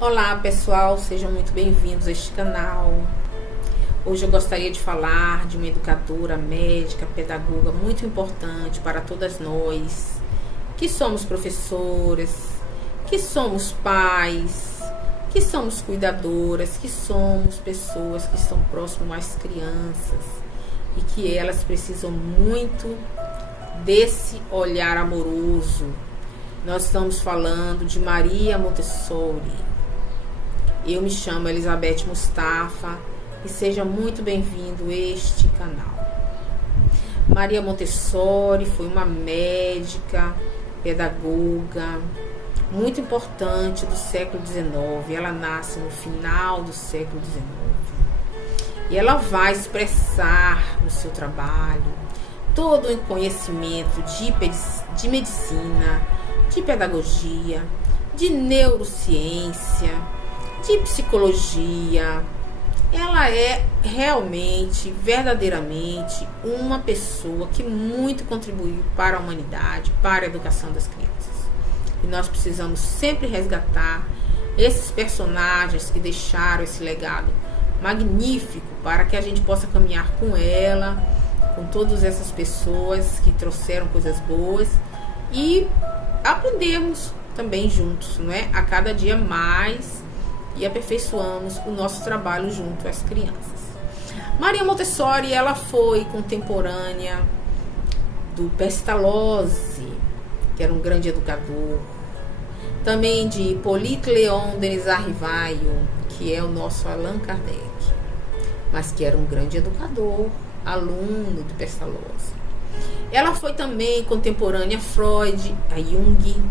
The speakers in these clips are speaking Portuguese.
Olá pessoal, sejam muito bem-vindos a este canal. Hoje eu gostaria de falar de uma educadora, médica, pedagoga muito importante para todas nós, que somos professoras, que somos pais, que somos cuidadoras, que somos pessoas que estão próximas às crianças e que elas precisam muito desse olhar amoroso. Nós estamos falando de Maria Montessori. Eu me chamo Elizabeth Mustafa e seja muito bem-vindo a este canal. Maria Montessori foi uma médica, pedagoga, muito importante do século XIX. Ela nasce no final do século XIX. E ela vai expressar no seu trabalho todo o conhecimento de medicina, de pedagogia, de neurociência, de psicologia. Ela é realmente, verdadeiramente, uma pessoa que muito contribuiu para a humanidade, para a educação das crianças. E nós precisamos sempre resgatar esses personagens que deixaram esse legado magnífico para que a gente possa caminhar com ela, com todas essas pessoas que trouxeram coisas boas e aprendermos também juntos, não é? A cada dia mais e aperfeiçoamos o nosso trabalho junto às crianças. Maria Montessori, ela foi contemporânea do Pestalozzi, que era um grande educador, também de Hippolyte Léon Denis Arrivaio, que é o nosso Allan Kardec, mas que era um grande educador, aluno do Pestalozzi. Ela foi também contemporânea a Freud, a Jung.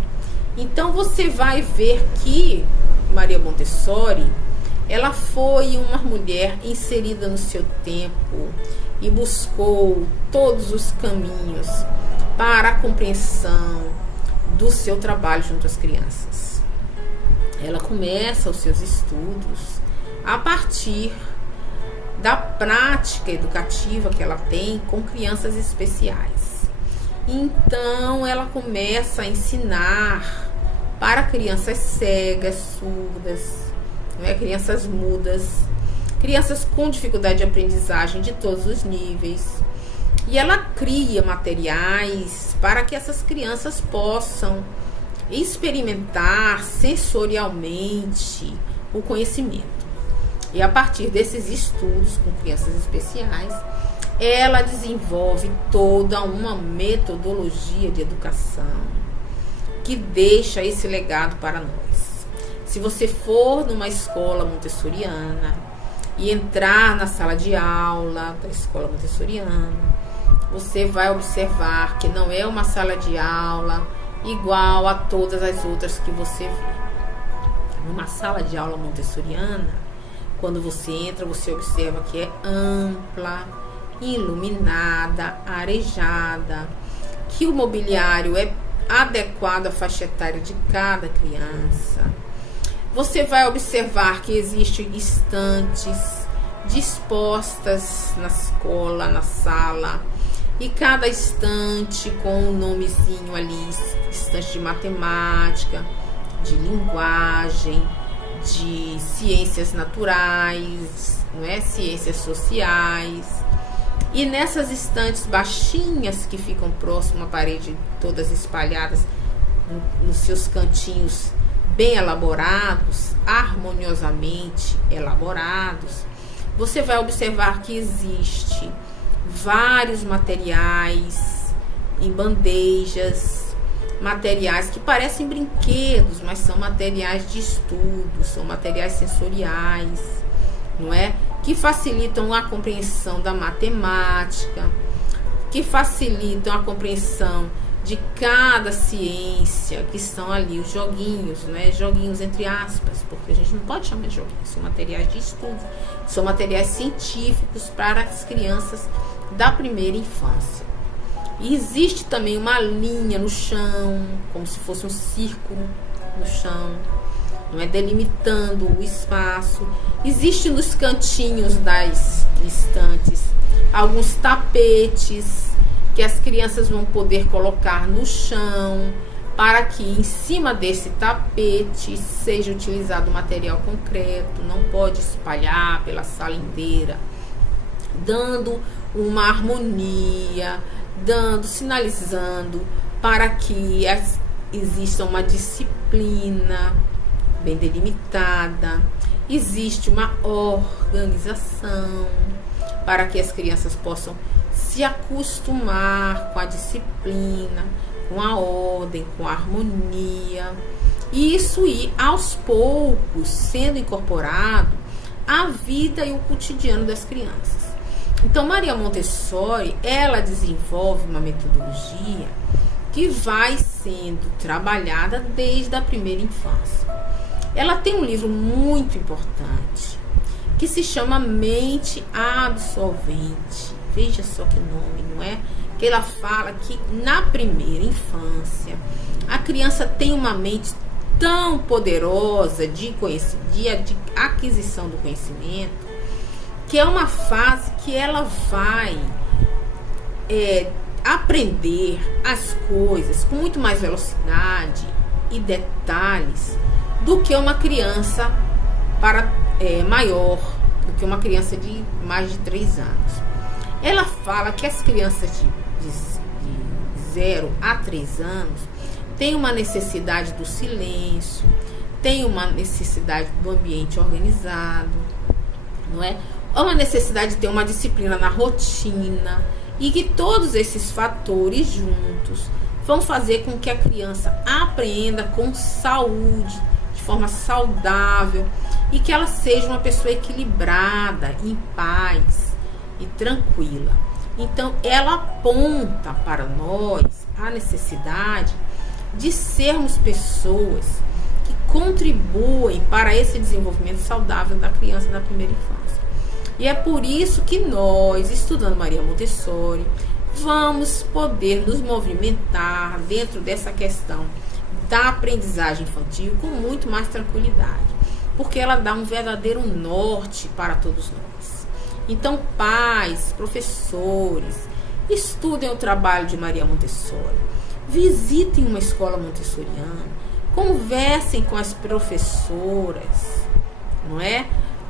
Então você vai ver que Maria Montessori, ela foi uma mulher inserida no seu tempo e buscou todos os caminhos para a compreensão do seu trabalho junto às crianças. Ela começa os seus estudos a partir da prática educativa que ela tem com crianças especiais. Então ela começa a ensinar para crianças cegas, surdas, não é? Crianças mudas, crianças com dificuldade de aprendizagem de todos os níveis. E ela cria materiais para que essas crianças possam experimentar sensorialmente o conhecimento. E a partir desses estudos com crianças especiais, ela desenvolve toda uma metodologia de educação que deixa esse legado para nós. Se você for numa escola montessoriana e entrar na sala de aula da escola montessoriana, você vai observar que não é uma sala de aula igual a todas as outras que você vê. Numa sala de aula montessoriana, quando você entra, você observa que é ampla, iluminada, arejada, que o mobiliário é adequado à faixa etária de cada criança. Você vai observar que existem estantes dispostas na escola, na sala, e cada estante com um nomezinho ali, estante de matemática, de linguagem, de ciências naturais, não é? Ciências sociais. E nessas estantes baixinhas que ficam próximo à parede, todas espalhadas nos seus cantinhos bem elaborados, harmoniosamente elaborados, você vai observar que existe vários materiais em bandejas, materiais que parecem brinquedos, mas são materiais de estudo, são materiais sensoriais, não é? Que facilitam a compreensão da matemática, que facilitam a compreensão de cada ciência, que estão ali os joguinhos, né? Joguinhos entre aspas, porque a gente não pode chamar de joguinhos, são materiais de estudo, são materiais científicos para as crianças da primeira infância. E existe também uma linha no chão, como se fosse um círculo no chão, não é? Delimitando o espaço. Existe nos cantinhos das estantes alguns tapetes que as crianças vão poder colocar no chão para que em cima desse tapete seja utilizado material concreto, não pode espalhar pela sala inteira, dando uma harmonia, sinalizando para que exista uma disciplina bem delimitada, existe uma organização para que as crianças possam se acostumar com a disciplina, com a ordem, com a harmonia, e isso ir aos poucos sendo incorporado à vida e o cotidiano das crianças. Então, Maria Montessori, ela desenvolve uma metodologia que vai sendo trabalhada desde a primeira infância. Ela tem um livro muito importante que se chama Mente Absolvente. Veja só que nome, não é? Que ela fala que na primeira infância a criança tem uma mente tão poderosa de aquisição do conhecimento, que é uma fase que ela vai aprender as coisas com muito mais velocidade e detalhes do que uma criança maior, do que uma criança de mais de 3 anos. Ela fala que as crianças de 0 a 3 anos têm uma necessidade do silêncio, têm uma necessidade do ambiente organizado, não é? Uma necessidade de ter uma disciplina na rotina, e que todos esses fatores juntos vão fazer com que a criança aprenda com saúde, de forma saudável, e que ela seja uma pessoa equilibrada, em paz e tranquila. Então, ela aponta para nós a necessidade de sermos pessoas que contribuem para esse desenvolvimento saudável da criança na primeira infância. E é por isso que nós, estudando Maria Montessori, vamos poder nos movimentar dentro dessa questão da aprendizagem infantil com muito mais tranquilidade, porque ela dá um verdadeiro norte para todos nós. Então, pais, professores, estudem o trabalho de Maria Montessori, visitem uma escola montessoriana, conversem com as professoras, não é?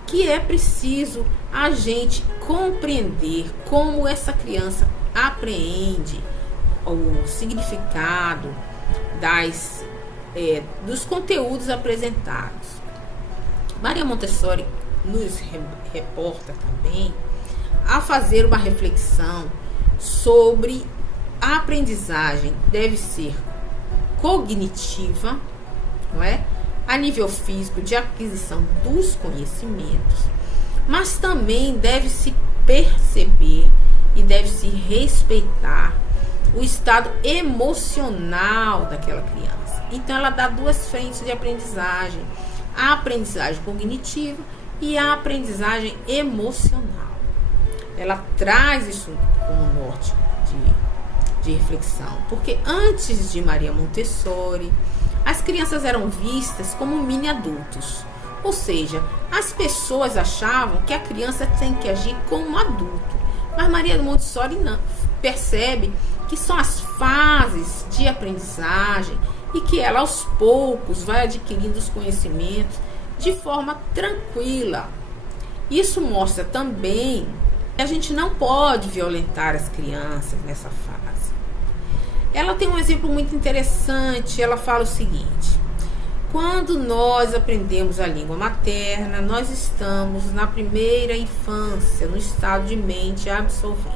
Que é preciso a gente compreender como essa criança apreende o significado dos conteúdos apresentados. Maria Montessori nos reporta também a fazer uma reflexão sobre a aprendizagem deve ser cognitiva, não é? A nível físico, de aquisição dos conhecimentos, mas também deve-se perceber e deve-se respeitar o estado emocional daquela criança. Então, ela dá 2 frentes de aprendizagem: a aprendizagem cognitiva e a aprendizagem emocional. Ela traz isso como norte de reflexão, porque antes de Maria Montessori, as crianças eram vistas como mini adultos, ou seja, as pessoas achavam que a criança tem que agir como um adulto, mas Maria Montessori não percebe que são as fases de aprendizagem e que ela aos poucos vai adquirindo os conhecimentos de forma tranquila. Isso mostra também que a gente não pode violentar as crianças nessa fase. Ela tem um exemplo muito interessante. Ela fala o seguinte: quando nós aprendemos a língua materna, nós estamos na primeira infância, no estado de mente absolvente.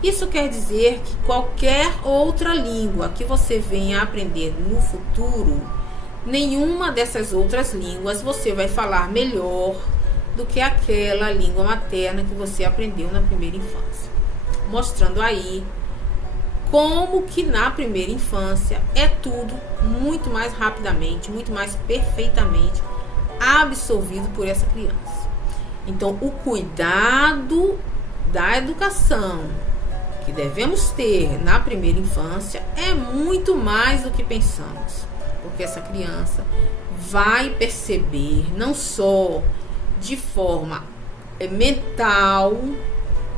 Isso quer dizer que qualquer outra língua que você venha a aprender no futuro, nenhuma dessas outras línguas você vai falar melhor do que aquela língua materna que você aprendeu na primeira infância. Mostrando aí como que na primeira infância é tudo muito mais rapidamente, muito mais perfeitamente absorvido por essa criança. Então, o cuidado da educação que devemos ter na primeira infância é muito mais do que pensamos, porque essa criança vai perceber não só de forma mental,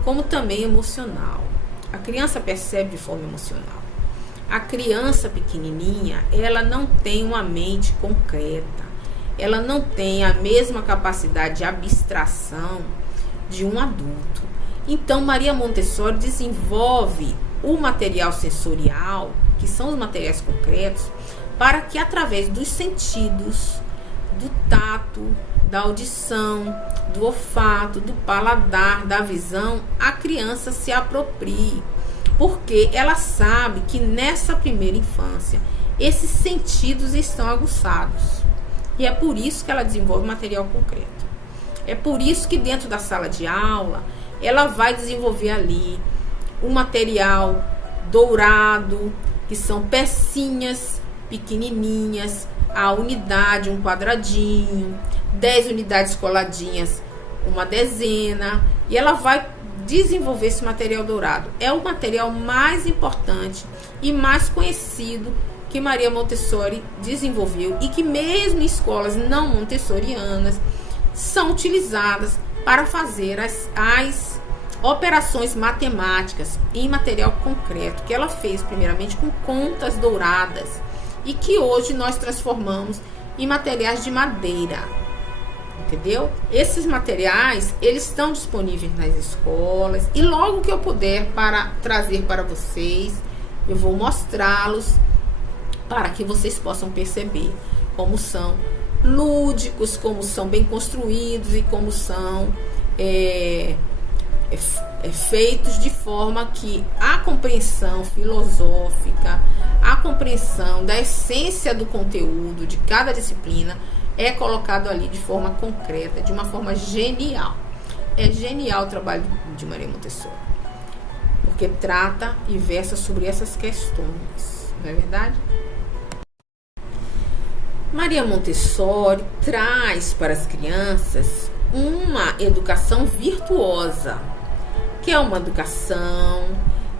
como também emocional. A criança percebe de forma emocional. a criança pequenininha, ela não tem uma mente concreta, ela não tem a mesma capacidade de abstração de um adulto. Então, Maria Montessori desenvolve o material sensorial, que são os materiais concretos, para que através dos sentidos, do tato, da audição, do olfato, do paladar, da visão, a criança se aproprie, porque ela sabe que nessa primeira infância esses sentidos estão aguçados. E é por isso que ela desenvolve material concreto. É por isso que dentro da sala de aula ela vai desenvolver ali um material dourado, que são pecinhas pequenininhas, a unidade, um quadradinho, 10 unidades coladinhas, uma dezena, e ela vai desenvolver esse material dourado. É o material mais importante e mais conhecido que Maria Montessori desenvolveu e que mesmo em escolas não montessorianas são utilizadas para fazer as operações matemáticas em material concreto, que ela fez primeiramente com contas douradas e que hoje nós transformamos em materiais de madeira, entendeu? Esses materiais, eles estão disponíveis nas escolas e logo que eu puder trazer para vocês, eu vou mostrá-los para que vocês possam perceber como são lúdicos, como são bem construídos e como são feitos de forma que a compreensão filosófica, a compreensão da essência do conteúdo de cada disciplina é colocado ali de forma concreta, de uma forma genial. É genial o trabalho de Maria Montessori, porque trata e versa sobre essas questões, não é verdade? Maria Montessori traz para as crianças uma educação virtuosa, que é uma educação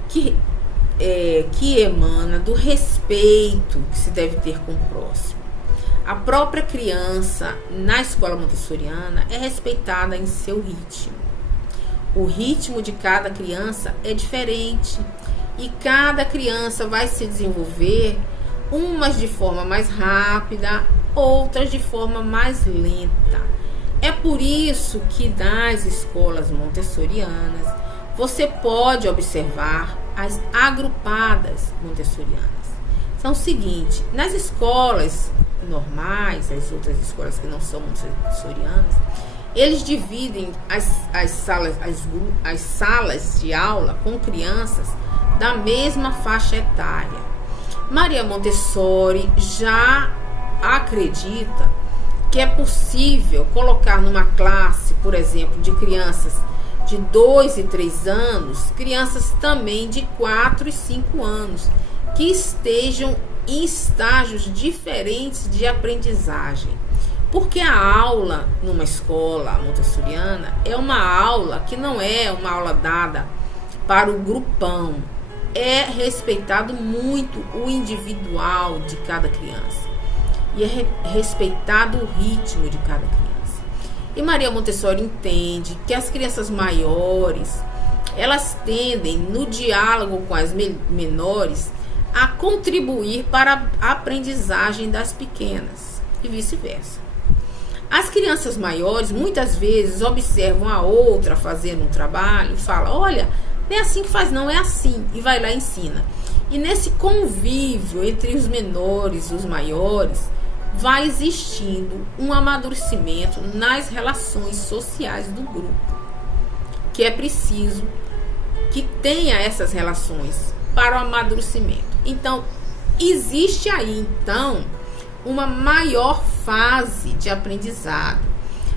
que emana do respeito que se deve ter com o próximo. A própria criança na escola montessoriana é respeitada em seu ritmo. O ritmo de cada criança é diferente e cada criança vai se desenvolver, umas de forma mais rápida, outras de forma mais lenta. É por isso que nas escolas montessorianas você pode observar as agrupadas montessorianas. São o seguinte: nas escolas normais, as outras escolas que não são montessorianas, eles dividem as salas de aula com crianças da mesma faixa etária. Maria Montessori já acredita que é possível colocar numa classe, por exemplo, de crianças de 2 e 3 anos, crianças também de 4 e 5 anos, que estejam em estágios diferentes de aprendizagem. Porque a aula numa escola montessoriana é uma aula que não é uma aula dada para o grupão. É respeitado muito o individual de cada criança. E é respeitado o ritmo de cada criança. E Maria Montessori entende que as crianças maiores, elas tendem, no diálogo com as menores, a contribuir para a aprendizagem das pequenas e vice-versa. As crianças maiores muitas vezes observam a outra fazendo um trabalho e falam: olha, não é assim que faz, não, é assim, e vai lá e ensina. E nesse convívio entre os menores e os maiores, vai existindo um amadurecimento nas relações sociais do grupo, que é preciso que tenha essas relações para o amadurecimento. Então, existe aí, então, uma maior fase de aprendizado.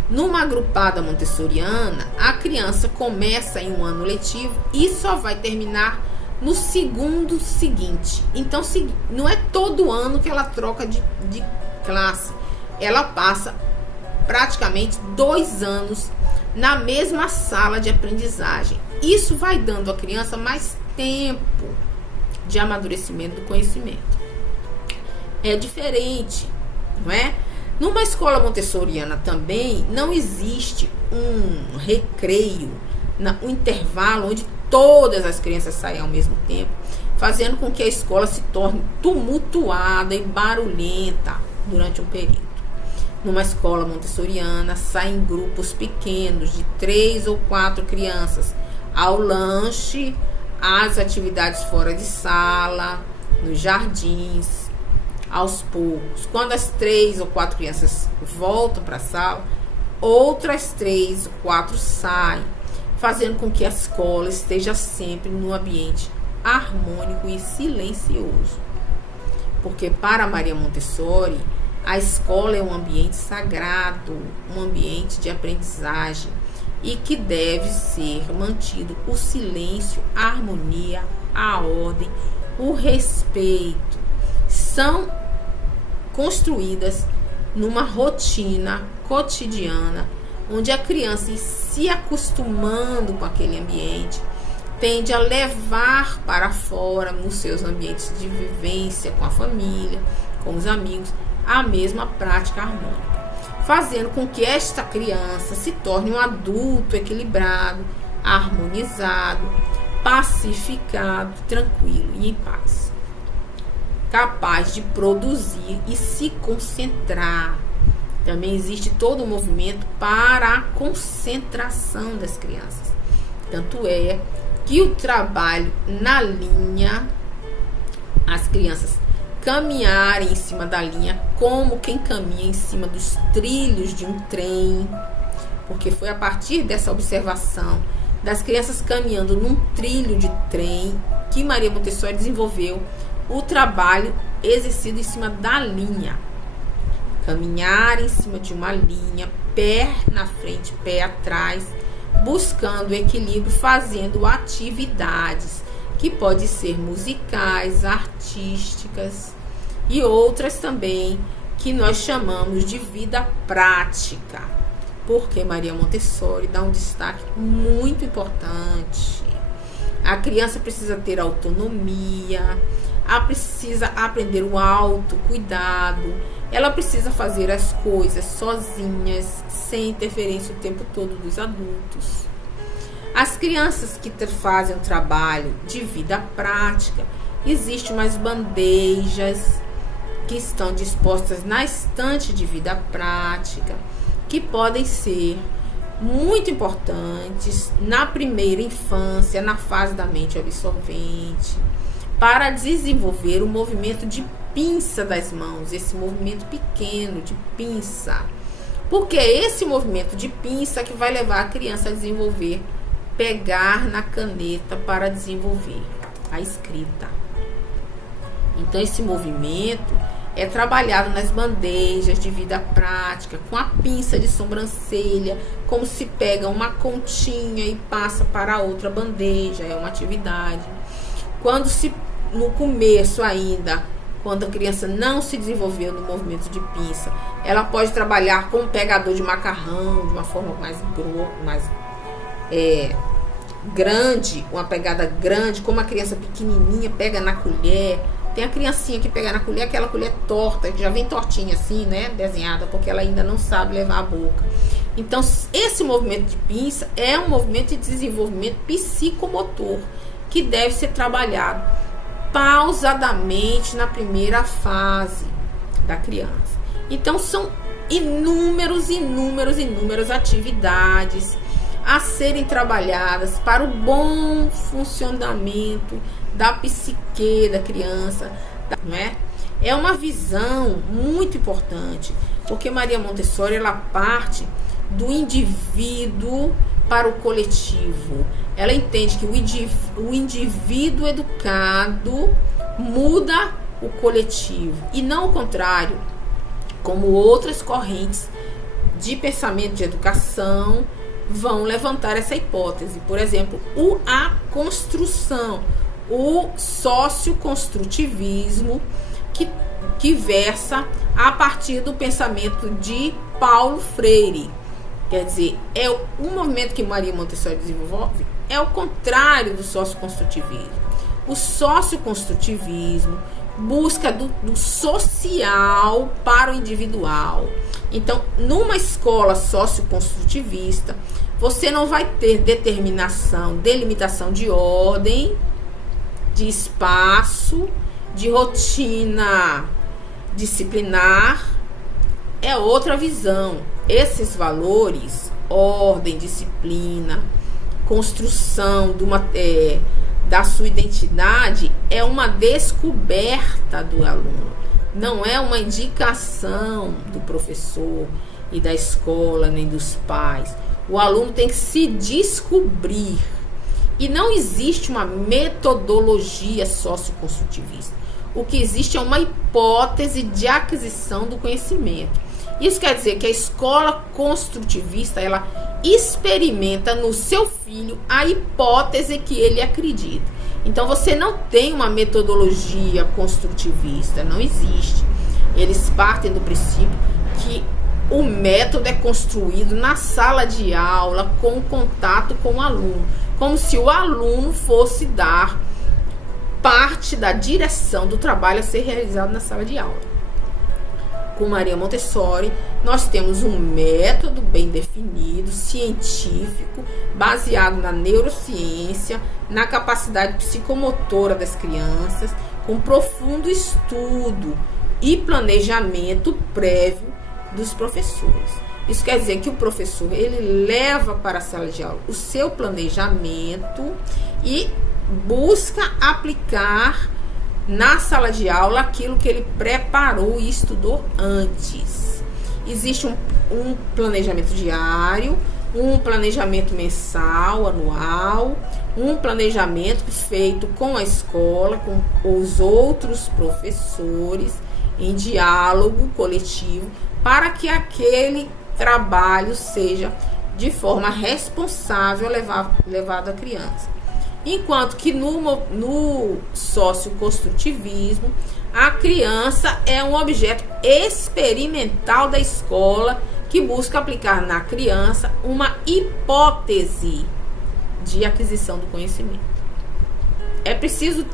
Numa agrupada montessoriana, a criança começa em um ano letivo e só vai terminar no segundo seguinte. Então, não é todo ano que ela troca de classe. Ela passa praticamente 2 anos na mesma sala de aprendizagem. Isso vai dando à criança mais tempo de amadurecimento do conhecimento. É diferente, não é? Numa escola montessoriana também não existe um recreio, um intervalo onde todas as crianças saem ao mesmo tempo, fazendo com que a escola se torne tumultuada e barulhenta durante um período. Numa escola montessoriana, saem grupos pequenos de 3 ou 4 crianças ao lanche, às atividades fora de sala, nos jardins, aos poucos. Quando as 3 ou 4 crianças voltam para a sala, outras 3 ou 4 saem, fazendo com que a escola esteja sempre num ambiente harmônico e silencioso. Porque para Maria Montessori, a escola é um ambiente sagrado, um ambiente de aprendizagem e que deve ser mantido o silêncio, a harmonia, a ordem, o respeito. São construídas numa rotina cotidiana, onde a criança, se acostumando com aquele ambiente, tende a levar para fora, nos seus ambientes de vivência, com a família, com os amigos, a mesma prática harmônica, fazendo com que esta criança se torne um adulto equilibrado, harmonizado, pacificado, tranquilo e em paz, capaz de produzir e se concentrar. Também existe todo um movimento para a concentração das crianças. Tanto é que o trabalho na linha, as crianças caminharem em cima da linha como quem caminha em cima dos trilhos de um trem, porque foi a partir dessa observação das crianças caminhando num trilho de trem que Maria Montessori desenvolveu o trabalho exercido em cima da linha. Caminhar em cima de uma linha, pé na frente, pé atrás, buscando equilíbrio, fazendo atividades que podem ser musicais, artísticas e outras também que nós chamamos de vida prática, porque Maria Montessori dá um destaque muito importante. A criança precisa ter autonomia, ela precisa aprender o autocuidado, ela precisa fazer as coisas sozinhas, sem interferência o tempo todo dos adultos. As crianças que fazem um trabalho de vida prática, existem umas bandejas que estão dispostas na estante de vida prática, que podem ser muito importantes na primeira infância, na fase da mente absorvente, para desenvolver o movimento de pinça das mãos, esse movimento pequeno de pinça, porque é esse movimento de pinça que vai levar a criança a desenvolver, pegar na caneta para desenvolver a escrita. Então esse movimento é trabalhado nas bandejas de vida prática, com a pinça de sobrancelha, como se pega uma continha e passa para outra bandeja, é uma atividade. No começo ainda, quando a criança não se desenvolveu no movimento de pinça, ela pode trabalhar com um pegador de macarrão, de uma forma mais grande, uma pegada grande, como a criança pequenininha pega na colher. Tem a criancinha que pega na colher, aquela colher torta, que já vem tortinha assim, né, desenhada, porque ela ainda não sabe levar a boca. Então, esse movimento de pinça é um movimento de desenvolvimento psicomotor, que deve ser trabalhado pausadamente na primeira fase da criança. Então, são inúmeras atividades a serem trabalhadas para o bom funcionamento da psique da criança, não é? É uma visão muito importante, porque Maria Montessori, ela parte do indivíduo para o coletivo. Ela entende que o indivíduo educado muda o coletivo, e não o contrário, como outras correntes de pensamento de educação vão levantar essa hipótese. Por exemplo, a construção, o socioconstrutivismo, que versa a partir do pensamento de Paulo Freire. Quer dizer, é o movimento que Maria Montessori desenvolve é o contrário do socioconstrutivismo. O socioconstrutivismo busca do social para o individual. Então, numa escola socioconstrutivista, você não vai ter delimitação de ordem de espaço, de rotina disciplinar, é outra visão. Esses valores, ordem, disciplina, construção da sua identidade, é uma descoberta do aluno, não é uma indicação do professor e da escola, nem dos pais. O aluno tem que se descobrir. E não existe uma metodologia socioconstrutivista. O que existe é uma hipótese de aquisição do conhecimento. Isso quer dizer que a escola construtivista, ela experimenta no seu filho a hipótese que ele acredita. Então você não tem uma metodologia construtivista, não existe. Eles partem do princípio que o método é construído na sala de aula, com contato com o aluno, como se o aluno fosse dar parte da direção do trabalho a ser realizado na sala de aula. Com Maria Montessori, nós temos um método bem definido, científico, baseado na neurociência, na capacidade psicomotora das crianças, com profundo estudo e planejamento prévio dos professores. Isso quer dizer que o professor, ele leva para a sala de aula o seu planejamento e busca aplicar na sala de aula aquilo que ele preparou e estudou antes. Existe um planejamento diário, um planejamento mensal, anual, um planejamento feito com a escola, com os outros professores, em diálogo coletivo, para que aquele trabalho seja de forma responsável levado à criança. Enquanto que no socioconstrutivismo, a criança é um objeto experimental da escola que busca aplicar na criança uma hipótese de aquisição do conhecimento. É preciso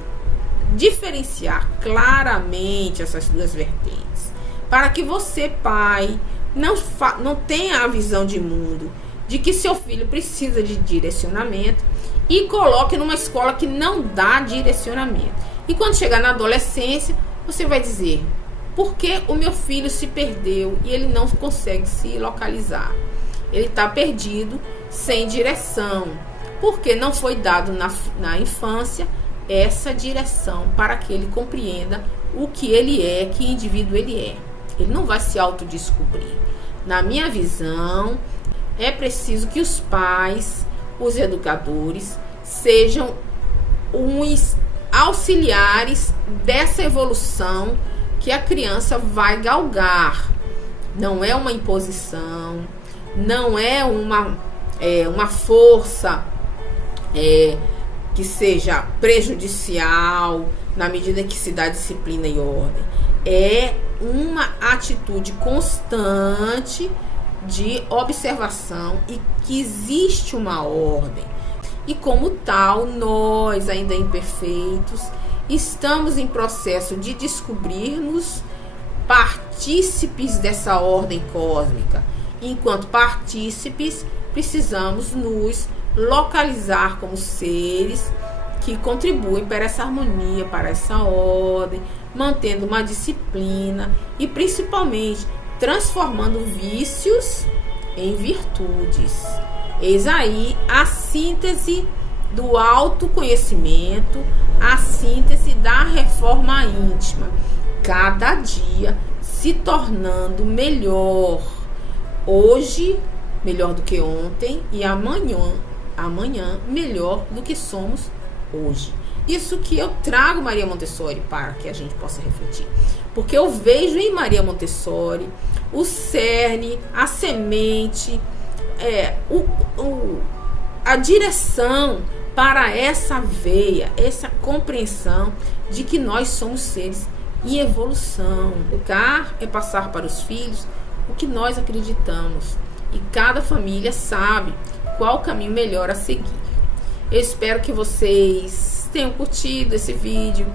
diferenciar claramente essas duas vertentes, para que você, pai, não tenha a visão de mundo de que seu filho precisa de direcionamento e coloque numa escola que não dá direcionamento. E quando chegar na adolescência, você vai dizer: por que o meu filho se perdeu e ele não consegue se localizar? Ele está perdido, sem direção, porque não foi dado na infância essa direção para que ele compreenda o que ele é, que indivíduo ele é. Ele não vai se autodescobrir. Na minha visão, é preciso que os pais, os educadores, sejam uns auxiliares dessa evolução que a criança vai galgar. Não é uma imposição, não é uma força que seja prejudicial na medida que se dá disciplina e ordem. É uma atitude constante de observação e que existe uma ordem. E como tal, nós, ainda imperfeitos, estamos em processo de descobrir-nos partícipes dessa ordem cósmica. Enquanto partícipes, precisamos nos localizar como seres que contribuem para essa harmonia, para essa ordem, mantendo uma disciplina e principalmente transformando vícios em virtudes. Eis aí a síntese do autoconhecimento, a síntese da reforma íntima, cada dia se tornando melhor. Hoje, melhor do que ontem, e amanhã melhor do que somos hoje. Isso que eu trago Maria Montessori para que a gente possa refletir. Porque eu vejo em Maria Montessori o cerne, a semente, a direção para essa veia, essa compreensão de que nós somos seres em evolução. Educar é passar para os filhos o que nós acreditamos. E cada família sabe qual o caminho melhor a seguir. Eu espero que vocês tenham curtido esse vídeo,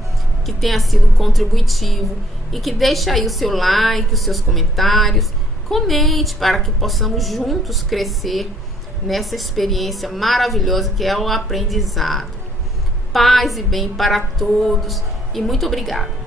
que tenha sido contributivo e que deixe aí o seu like, os seus comentários. Comente para que possamos juntos crescer nessa experiência maravilhosa que é o aprendizado. Paz e bem para todos e muito obrigada.